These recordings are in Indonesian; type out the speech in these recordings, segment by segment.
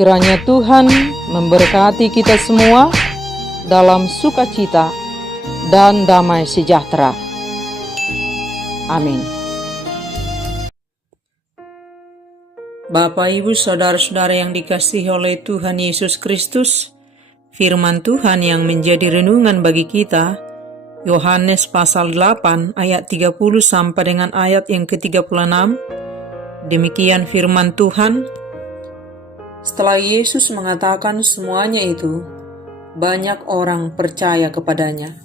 Kiranya Tuhan memberkati kita semua dalam sukacita dan damai sejahtera. Amin. Bapak, Ibu, Saudara-saudara yang dikasihi oleh Tuhan Yesus Kristus, firman Tuhan yang menjadi renungan bagi kita, Yohanes pasal 8 ayat 30 sampai dengan ayat yang ke-36. Demikian firman Tuhan. Setelah Yesus mengatakan semuanya itu, banyak orang percaya kepadanya.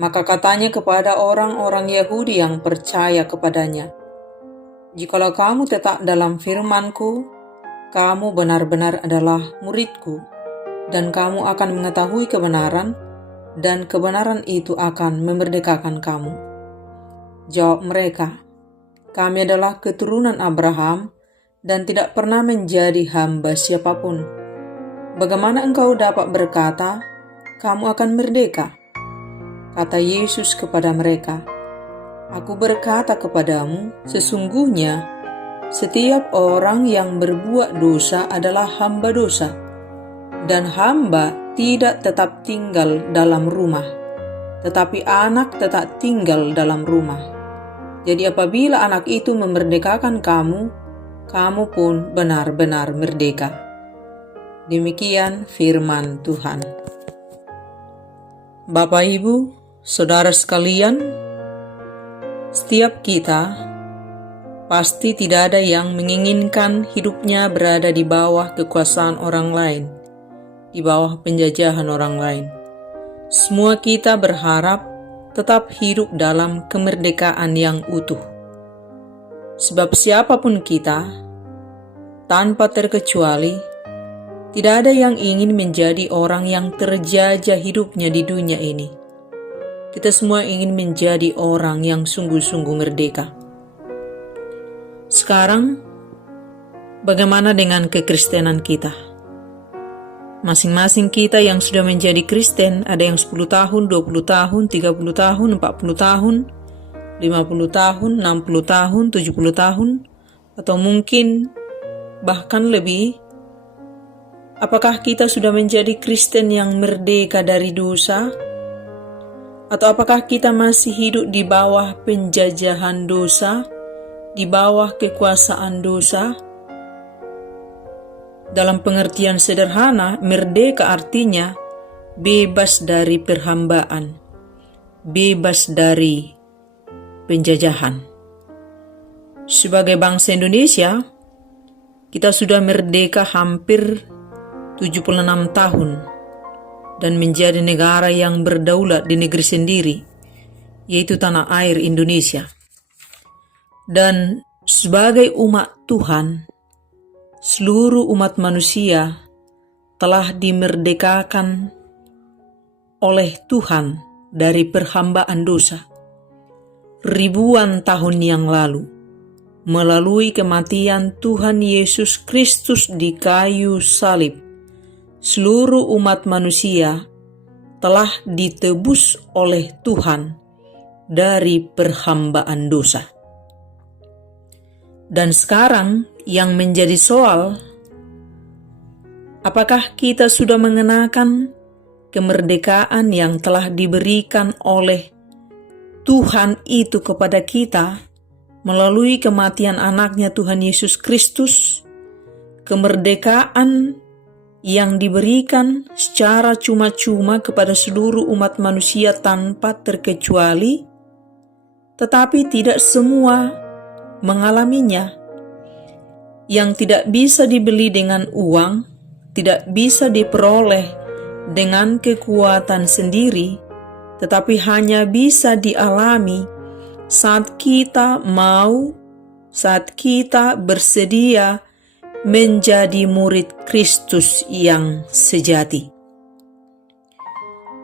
Maka katanya kepada orang-orang Yahudi yang percaya kepadanya, "Jikalau kamu tetap dalam firman-Ku, kamu benar-benar adalah murid-Ku, dan kamu akan mengetahui kebenaran, dan kebenaran itu akan memerdekakan kamu." Jawab mereka, "Kami adalah keturunan Abraham dan tidak pernah menjadi hamba siapapun. Bagaimana engkau dapat berkata, kamu akan merdeka?" Kata Yesus kepada mereka, "Aku berkata kepadamu, sesungguhnya setiap orang yang berbuat dosa adalah hamba dosa, dan hamba tidak tetap tinggal dalam rumah, tetapi anak tetap tinggal dalam rumah. Jadi apabila anak itu memerdekakan kamu, kamu pun benar-benar merdeka." Demikian firman Tuhan. Bapak, Ibu, Saudara sekalian, setiap kita pasti tidak ada yang menginginkan hidupnya berada di bawah kekuasaan orang lain, di bawah penjajahan orang lain. Semua kita berharap tetap hidup dalam kemerdekaan yang utuh. Sebab siapapun kita, tanpa terkecuali, tidak ada yang ingin menjadi orang yang terjajah hidupnya di dunia ini. Kita semua ingin menjadi orang yang sungguh-sungguh merdeka. Sekarang, bagaimana dengan kekristenan kita? Masing-masing kita yang sudah menjadi Kristen, ada yang 10 tahun, 20 tahun, 30 tahun, 40 tahun, 50 tahun, 60 tahun, 70 tahun, atau mungkin bahkan lebih. Apakah kita sudah menjadi Kristen yang merdeka dari dosa? Atau apakah kita masih hidup di bawah penjajahan dosa, di bawah kekuasaan dosa? Dalam pengertian sederhana, merdeka artinya bebas dari perhambaan, bebas dari penjajahan. Sebagai bangsa Indonesia, kita sudah merdeka hampir 76 tahun dan menjadi negara yang berdaulat di negeri sendiri, yaitu tanah air Indonesia. Dan sebagai umat Tuhan, seluruh umat manusia telah dimerdekakan oleh Tuhan dari perhambaan dosa ribuan tahun yang lalu, melalui kematian Tuhan Yesus Kristus di kayu salib. Seluruh umat manusia telah ditebus oleh Tuhan dari perhambaan dosa. Dan sekarang yang menjadi soal, apakah kita sudah mengenakan kemerdekaan yang telah diberikan oleh Tuhan itu kepada kita melalui kematian anaknya Tuhan Yesus Kristus, kemerdekaan yang diberikan secara cuma-cuma kepada seluruh umat manusia tanpa terkecuali, tetapi tidak semua mengalaminya. Yang tidak bisa dibeli dengan uang, tidak bisa diperoleh dengan kekuatan sendiri, tetapi hanya bisa dialami saat kita mau, saat kita bersedia menjadi murid Kristus yang sejati.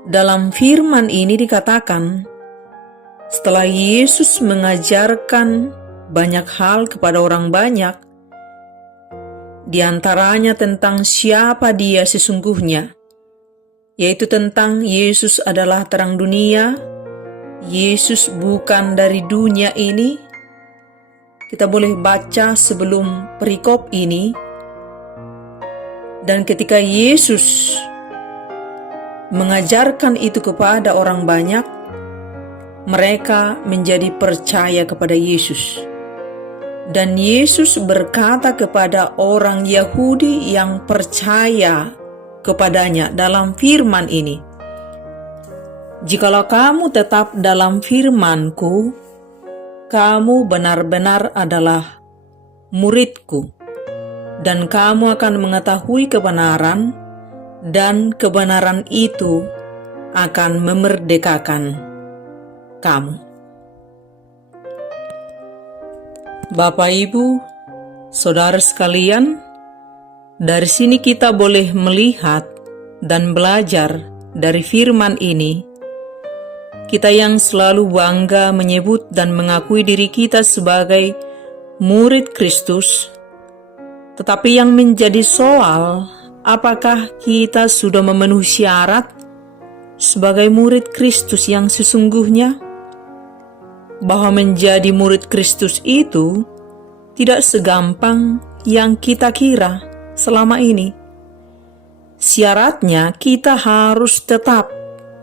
Dalam firman ini dikatakan, setelah Yesus mengajarkan banyak hal kepada orang banyak, di antaranya tentang siapa Dia sesungguhnya, yaitu tentang Yesus adalah terang dunia, Yesus bukan dari dunia ini. Kita boleh baca sebelum perikop ini, Dan ketika Yesus mengajarkan itu kepada orang banyak, mereka menjadi percaya kepada Yesus. Dan Yesus berkata kepada orang Yahudi yang percaya kepadanya dalam firman ini, "Jikalau kamu tetap dalam firman-Ku, kamu benar-benar adalah murid-Ku, dan kamu akan mengetahui kebenaran, dan kebenaran itu akan memerdekakan kamu." Bapak, Ibu, Saudara sekalian, dari sini kita boleh melihat dan belajar dari firman ini. Kita yang selalu bangga menyebut dan mengakui diri kita sebagai murid Kristus, tetapi yang menjadi soal, apakah kita sudah memenuhi syarat sebagai murid Kristus yang sesungguhnya? Bahwa menjadi murid Kristus itu tidak segampang yang kita kira selama ini. Syaratnya kita harus tetap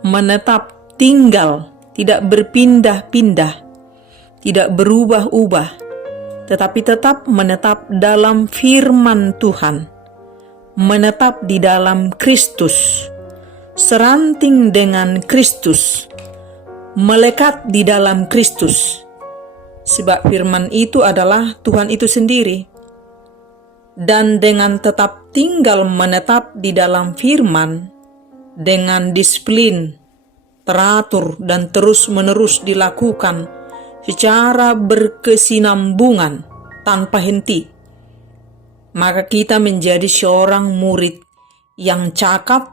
menetap tinggal, tidak berpindah-pindah, tidak berubah-ubah, tetapi tetap menetap dalam firman Tuhan, menetap di dalam Kristus, seranting dengan Kristus, melekat di dalam Kristus. Sebab firman itu adalah Tuhan itu sendiri. Dan dengan tetap tinggal menetap di dalam firman, dengan disiplin, teratur, dan terus-menerus dilakukan secara berkesinambungan tanpa henti, maka kita menjadi seorang murid yang cakap,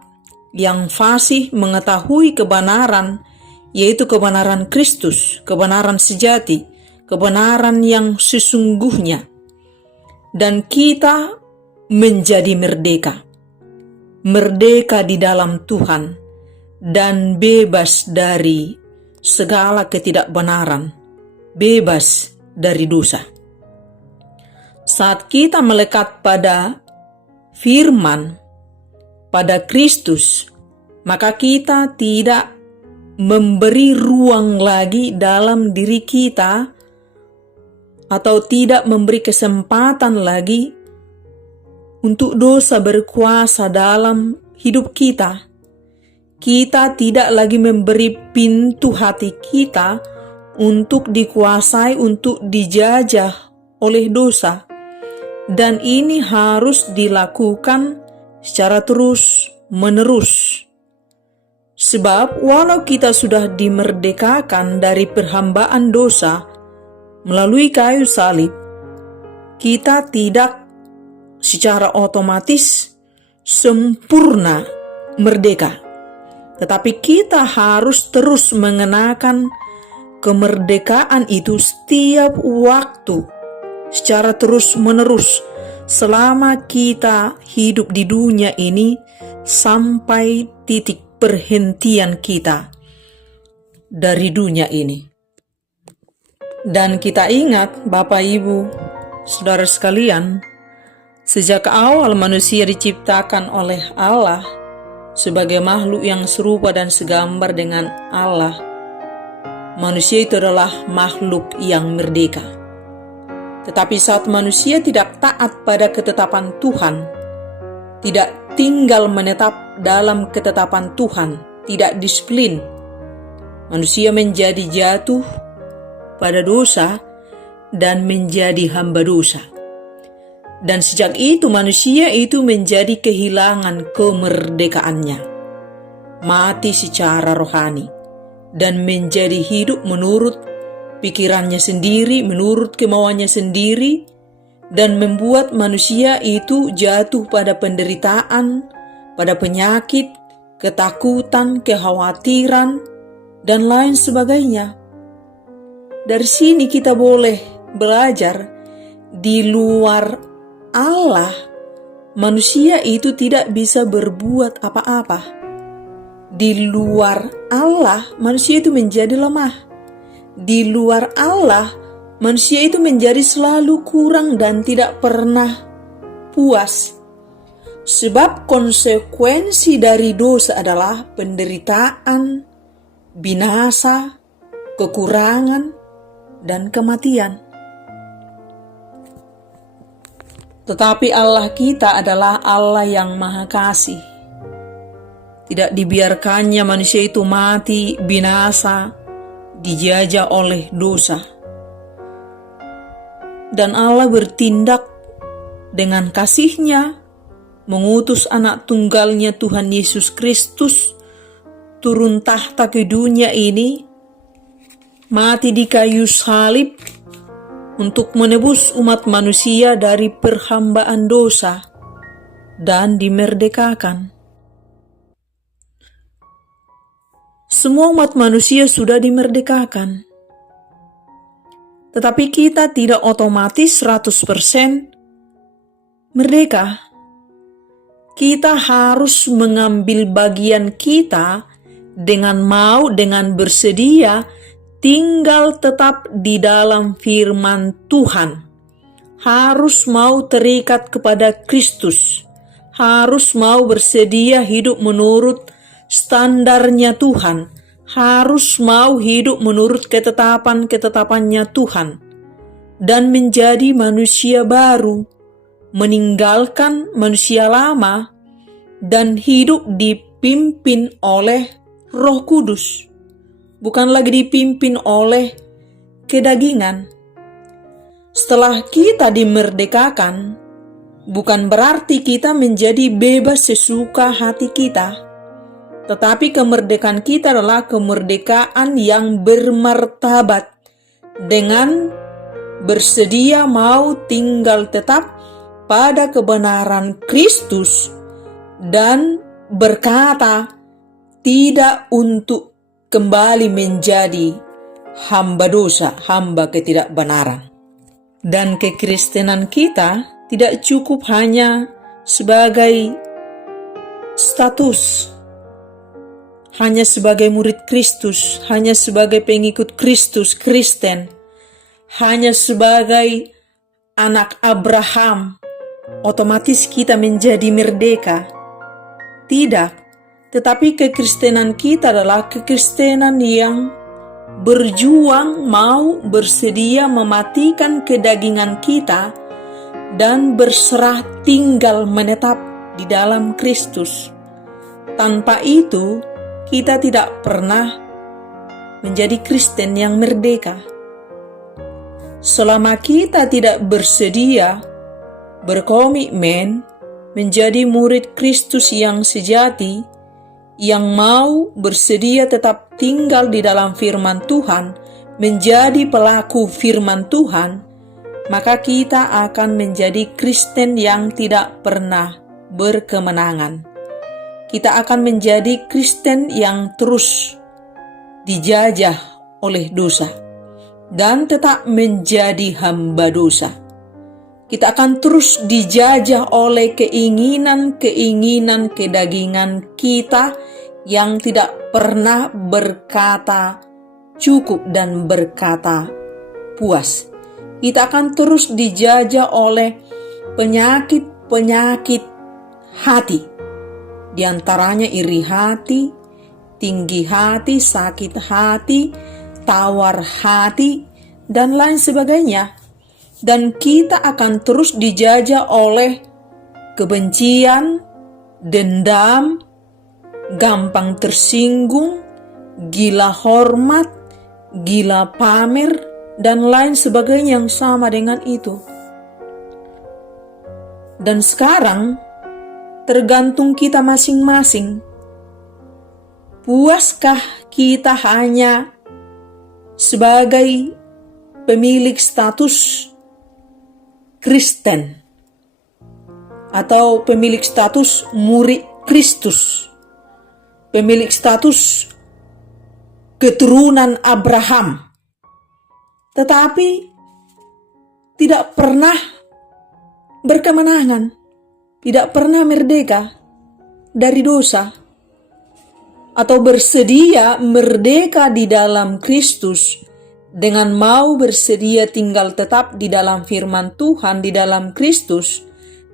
yang fasih mengetahui kebenaran, yaitu kebenaran Kristus, kebenaran sejati, kebenaran yang sesungguhnya. Dan kita menjadi merdeka. Merdeka di dalam Tuhan dan bebas dari segala ketidakbenaran, bebas dari dosa. Saat kita melekat pada firman, pada Kristus, maka kita tidak memberi ruang lagi dalam diri kita, atau tidak memberi kesempatan lagi untuk dosa berkuasa dalam hidup kita. Kita tidak lagi memberi pintu hati kita untuk dikuasai, untuk dijajah oleh dosa. Dan ini harus dilakukan secara terus-menerus. Sebab walau kita sudah dimerdekakan dari perhambaan dosa melalui kayu salib, kita tidak secara otomatis sempurna merdeka. Tetapi kita harus terus mengenakan kemerdekaan itu setiap waktu, secara terus-menerus, selama kita hidup di dunia ini sampai titik perhentian kita dari dunia ini. Dan kita ingat, Bapak, Ibu, Saudara sekalian, sejak awal manusia diciptakan oleh Allah sebagai makhluk yang serupa dan segambar dengan Allah, manusia itu adalah makhluk yang merdeka. Tetapi saat manusia tidak taat pada ketetapan Tuhan, tidak tinggal menetap dalam ketetapan Tuhan, tidak disiplin, manusia menjadi jatuh pada dosa dan menjadi hamba dosa. Dan sejak itu manusia itu menjadi kehilangan kemerdekaannya, mati secara rohani, dan menjadi hidup menurut pikirannya sendiri, menurut kemauannya sendiri, dan membuat manusia itu jatuh pada penderitaan, pada penyakit, ketakutan, kekhawatiran, dan lain sebagainya. Dari sini kita boleh belajar, di luar Allah, manusia itu tidak bisa berbuat apa-apa. Di luar Allah, manusia itu menjadi lemah. Di luar Allah, manusia itu menjadi selalu kurang dan tidak pernah puas. Sebab konsekuensi dari dosa adalah penderitaan, binasa, kekurangan, dan kematian. Tetapi Allah kita adalah Allah yang Maha Kasih. Tidak dibiarkannya manusia itu mati, binasa, dijajah oleh dosa. Dan Allah bertindak dengan kasih-Nya, mengutus anak tunggalnya Tuhan Yesus Kristus turun tahta ke dunia ini, mati di kayu salib untuk menebus umat manusia dari perhambaan dosa dan dimerdekakan. Semua umat manusia sudah dimerdekakan. Tetapi kita tidak otomatis 100% merdeka. Kita harus mengambil bagian kita dengan mau, dengan bersedia tinggal tetap di dalam firman Tuhan. Harus mau terikat kepada Kristus. Harus mau bersedia hidup menurut standarnya Tuhan. Harus mau hidup menurut ketetapan-ketetapannya Tuhan. Dan menjadi manusia baru. Meninggalkan manusia lama. Dan hidup dipimpin oleh Roh Kudus. Bukan lagi dipimpin oleh kedagingan. Setelah kita dimerdekakan, bukan berarti kita menjadi bebas sesuka hati kita. Tetapi kemerdekaan kita adalah kemerdekaan yang bermartabat, dengan bersedia mau tinggal tetap pada kebenaran Kristus dan berkata tidak untuk kembali menjadi hamba dosa, hamba ketidakbenaran. Dan kekristenan kita tidak cukup hanya sebagai status, hanya sebagai murid Kristus, hanya sebagai pengikut Kristus, Kristen, hanya sebagai anak Abraham, otomatis kita menjadi merdeka. Tidak, tetapi kekristenan kita adalah kekristenan yang berjuang, mau bersedia mematikan kedagingan kita dan berserah tinggal menetap di dalam Kristus. Tanpa itu, kita tidak pernah menjadi Kristen yang merdeka. Selama kita tidak bersedia, berkomitmen menjadi murid Kristus yang sejati, yang mau bersedia tetap tinggal di dalam firman Tuhan, menjadi pelaku firman Tuhan, maka kita akan menjadi Kristen yang tidak pernah berkemenangan. Kita akan menjadi Kristen yang terus dijajah oleh dosa dan tetap menjadi hamba dosa. Kita akan terus dijajah oleh keinginan-keinginan kedagingan kita yang tidak pernah berkata cukup dan berkata puas. Kita akan terus dijajah oleh penyakit-penyakit hati. Di antaranya iri hati, tinggi hati, sakit hati, tawar hati, dan lain sebagainya. Dan kita akan terus dijajah oleh kebencian, dendam, gampang tersinggung, gila hormat, gila pamer, dan lain sebagainya yang sama dengan itu. Dan sekarang, tergantung kita masing-masing. Puaskah kita hanya sebagai pemilik status Kristen atau pemilik status murid Kristus, pemilik status keturunan Abraham, tetapi tidak pernah berkemenangan, tidak pernah merdeka dari dosa, atau bersedia merdeka di dalam Kristus dengan mau bersedia tinggal tetap di dalam firman Tuhan di dalam Kristus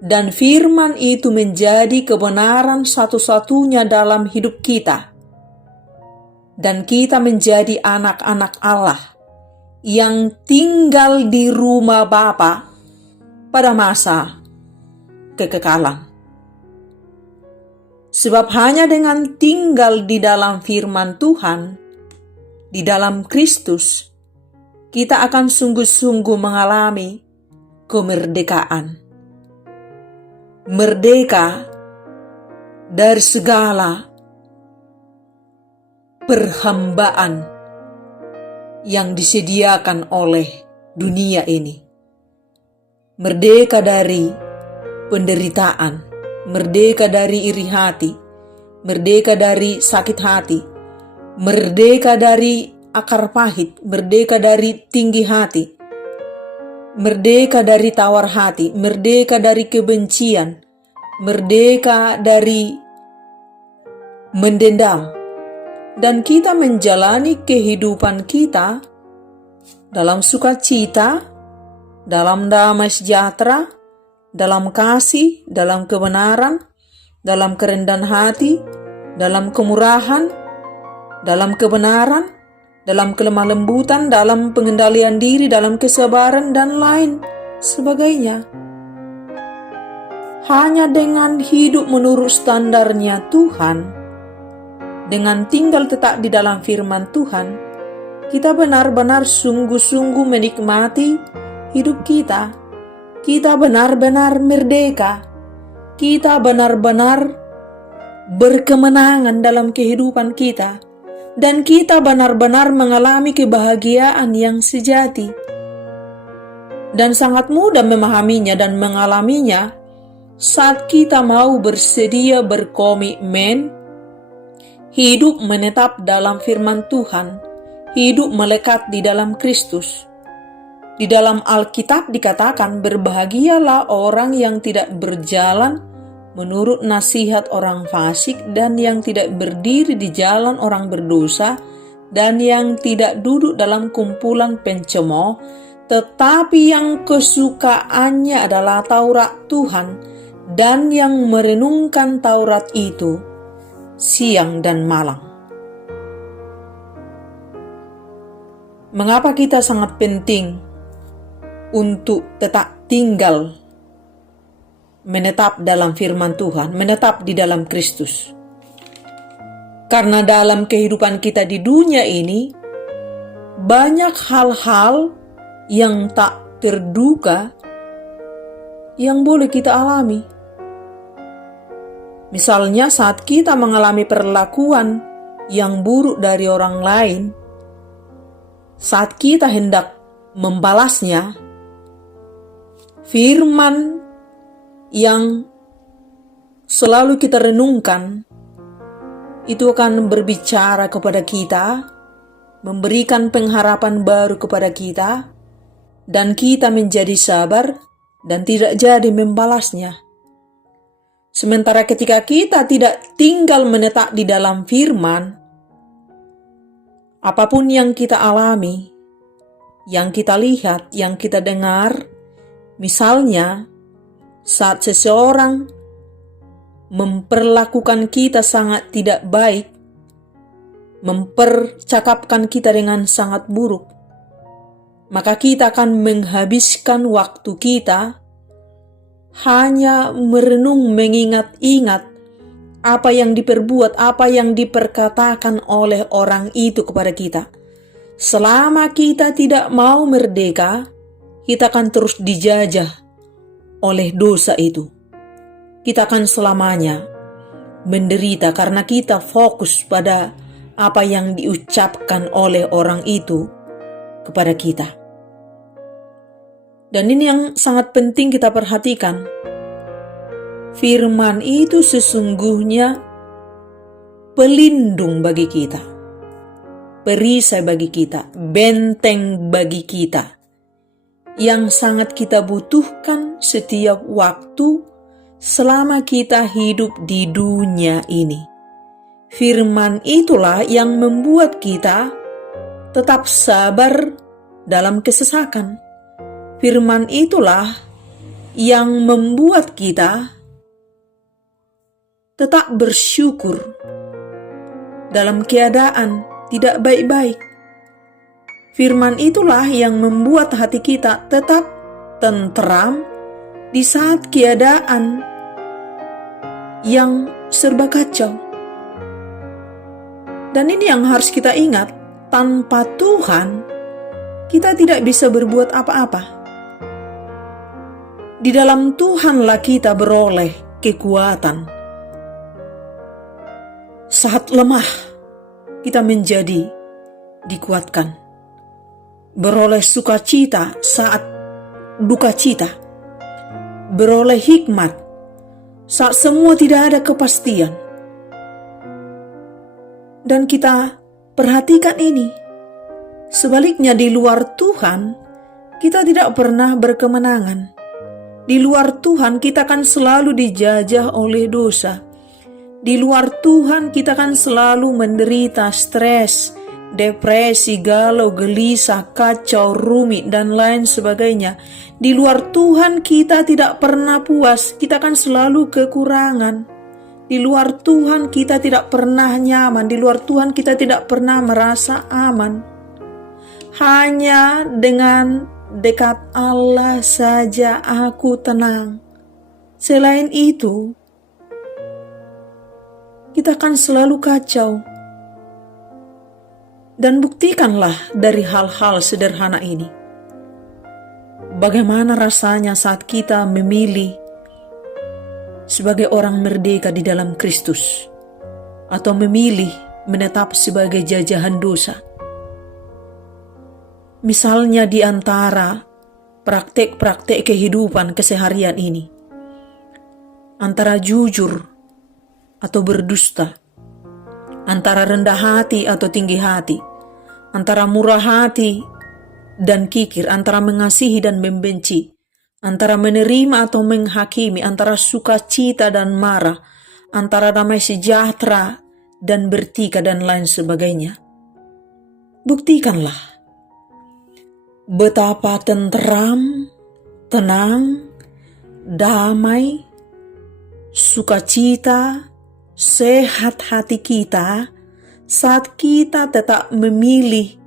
dan firman itu menjadi kebenaran satu-satunya dalam hidup kita. Dan kita menjadi anak-anak Allah yang tinggal di rumah Bapa pada masa kekekalan. Sebab hanya dengan tinggal di dalam firman Tuhan, di dalam Kristus, kita akan sungguh-sungguh mengalami kemerdekaan. Merdeka dari segala perhambaan yang disediakan oleh dunia ini. Merdeka dari penderitaan, merdeka dari iri hati, merdeka dari sakit hati, merdeka dari akar pahit, merdeka dari tinggi hati, merdeka dari tawar hati, merdeka dari kebencian, merdeka dari mendendam. Dan kita menjalani kehidupan kita dalam sukacita, dalam damai sejahtera, dalam kasih, dalam kebenaran, dalam kerendahan hati, dalam kemurahan, dalam kebenaran, dalam kelemah lembutan, dalam pengendalian diri, dalam kesabaran, dan lain sebagainya. Hanya dengan hidup menurut standarnya Tuhan, dengan tinggal tetap di dalam firman Tuhan, kita benar-benar sungguh-sungguh menikmati hidup kita. Kita benar-benar merdeka. Kita benar-benar berkemenangan dalam kehidupan kita. Dan kita benar-benar mengalami kebahagiaan yang sejati. Dan sangat mudah memahaminya dan mengalaminya saat kita mau bersedia berkomitmen hidup menetap dalam firman Tuhan, hidup melekat di dalam Kristus. Di dalam Alkitab dikatakan, berbahagialah orang yang tidak berjalan menurut nasihat orang fasik, dan yang tidak berdiri di jalan orang berdosa, dan yang tidak duduk dalam kumpulan pencemooh, tetapi yang kesukaannya adalah Taurat Tuhan, dan yang merenungkan Taurat itu siang dan malam. Mengapa kita sangat penting untuk tetap tinggal menetap dalam firman Tuhan, menetap di dalam Kristus? Karena dalam kehidupan kita di dunia ini, banyak hal-hal yang tak terduga yang boleh kita alami. Misalnya saat kita mengalami perlakuan yang buruk dari orang lain, saat kita hendak membalasnya, firman yang selalu kita renungkan itu akan berbicara kepada kita, memberikan pengharapan baru kepada kita, dan kita menjadi sabar dan tidak jadi membalasnya. Sementara ketika kita tidak tinggal menetap di dalam firman, apapun yang kita alami, yang kita lihat, yang kita dengar, misalnya saat seseorang memperlakukan kita sangat tidak baik, mempercakapkan kita dengan sangat buruk, maka kita akan menghabiskan waktu kita hanya merenung, mengingat-ingat apa yang diperbuat, apa yang diperkatakan oleh orang itu kepada kita. Selama kita tidak mau merdeka, kita akan terus dijajah oleh dosa itu. Kita akan selamanya menderita karena kita fokus pada apa yang diucapkan oleh orang itu kepada kita. Dan ini yang sangat penting kita perhatikan. Firman itu sesungguhnya pelindung bagi kita, perisai bagi kita, benteng bagi kita, yang sangat kita butuhkan setiap waktu selama kita hidup di dunia ini. Firman itulah yang membuat kita tetap sabar dalam kesesakan. Firman itulah yang membuat kita tetap bersyukur dalam keadaan tidak baik-baik. Firman itulah yang membuat hati kita tetap tentram di saat keadaan yang serba kacau. Dan ini yang harus kita ingat, tanpa Tuhan kita tidak bisa berbuat apa-apa. Di dalam Tuhanlah kita beroleh kekuatan. Saat lemah, kita menjadi dikuatkan. Beroleh sukacita saat duka cita. Beroleh hikmat saat semua tidak ada kepastian. Dan kita perhatikan ini. Sebaliknya di luar Tuhan, kita tidak pernah berkemenangan. Di luar Tuhan kita kan selalu dijajah oleh dosa. Di luar Tuhan kita kan selalu menderita stres, depresi, galau, gelisah, kacau, rumit, dan lain sebagainya. Di luar Tuhan kita tidak pernah puas, kita kan selalu kekurangan. Di luar Tuhan kita tidak pernah nyaman, di luar Tuhan kita tidak pernah merasa aman. Hanya dengan dekat Allah saja aku tenang. Selain itu, kita kan selalu kacau. Dan buktikanlah dari hal-hal sederhana ini. Bagaimana rasanya saat kita memilih sebagai orang merdeka di dalam Kristus, atau memilih menetap sebagai jajahan dosa. Misalnya di antara praktek-praktek kehidupan keseharian ini, antara jujur atau berdusta, antara rendah hati atau tinggi hati, antara murah hati dan kikir, antara mengasihi dan membenci, antara menerima atau menghakimi, antara sukacita dan marah, antara damai sejahtera dan bertikai, dan lain sebagainya. Buktikanlah betapa tentram, tenang, damai, sukacita, sehat hati kita saat kita tetap memilih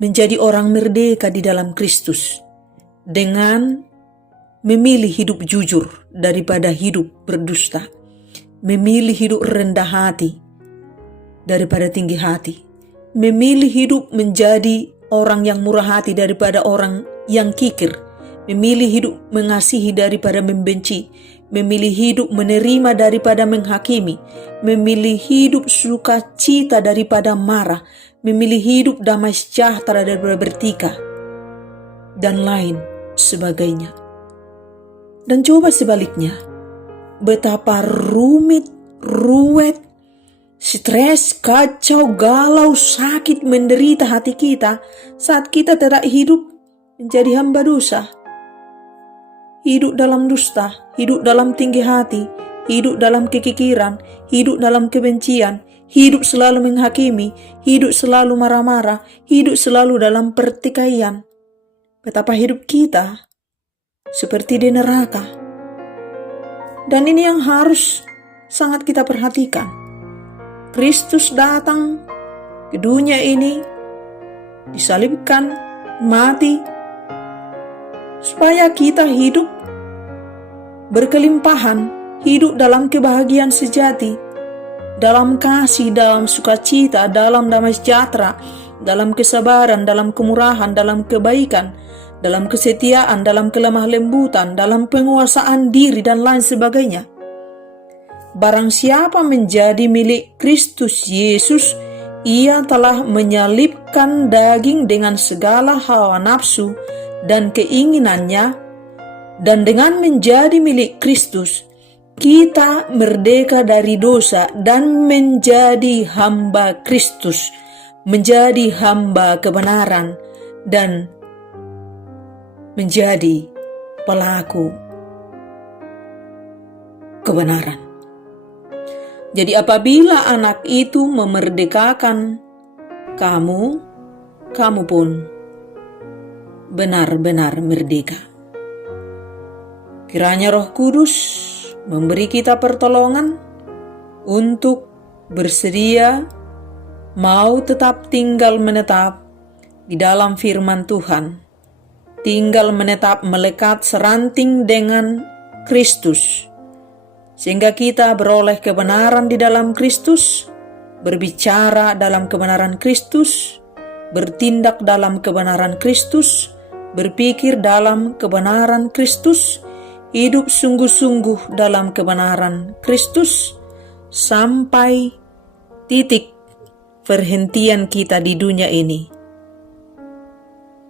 menjadi orang merdeka di dalam Kristus dengan memilih hidup jujur daripada hidup berdusta, memilih hidup rendah hati daripada tinggi hati, memilih hidup menjadi orang yang murah hati daripada orang yang kikir, memilih hidup mengasihi daripada membenci, memilih hidup menerima daripada menghakimi, memilih hidup sukacita daripada marah, memilih hidup damai sejahtera daripada bertikai, dan lain sebagainya. Dan coba sebaliknya, betapa rumit, ruwet, stres, kacau, galau, sakit, menderita hati kita saat kita tidak hidup menjadi hamba dosa. Hidup dalam dusta, hidup dalam tinggi hati, hidup dalam kekikiran, hidup dalam kebencian, hidup selalu menghakimi, hidup selalu marah-marah, hidup selalu dalam pertikaian. Betapa hidup kita seperti di neraka. Dan ini yang harus sangat kita perhatikan. Kristus datang ke dunia ini, disalibkan, mati, supaya kita hidup berkelimpahan, hidup dalam kebahagiaan sejati, dalam kasih, dalam sukacita, dalam damai sejahtera, dalam kesabaran, dalam kemurahan, dalam kebaikan, dalam kesetiaan, dalam kelemah lembutan, dalam penguasaan diri, dan lain sebagainya. Barang siapa menjadi milik Kristus Yesus, ia telah menyalibkan daging dengan segala hawa nafsu dan keinginannya, dan dengan menjadi milik Kristus, kita merdeka dari dosa dan menjadi hamba Kristus, menjadi hamba kebenaran, dan menjadi pelaku kebenaran. Jadi apabila anak itu memerdekakan kamu, kamu pun benar-benar merdeka. Kiranya Roh Kudus memberi kita pertolongan untuk bersedia mau tetap tinggal menetap di dalam firman Tuhan, tinggal menetap melekat seranting dengan Kristus, sehingga kita beroleh kebenaran di dalam Kristus, berbicara dalam kebenaran Kristus, bertindak dalam kebenaran Kristus, berpikir dalam kebenaran Kristus, hidup sungguh-sungguh dalam kebenaran Kristus, sampai titik perhentian kita di dunia ini.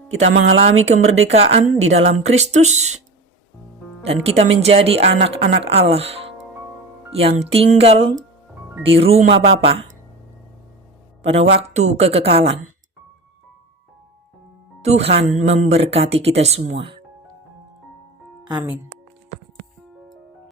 Kita mengalami kemerdekaan di dalam Kristus, dan kita menjadi anak-anak Allah yang tinggal di rumah Bapa pada waktu kekekalan. Tuhan memberkati kita semua. Amin.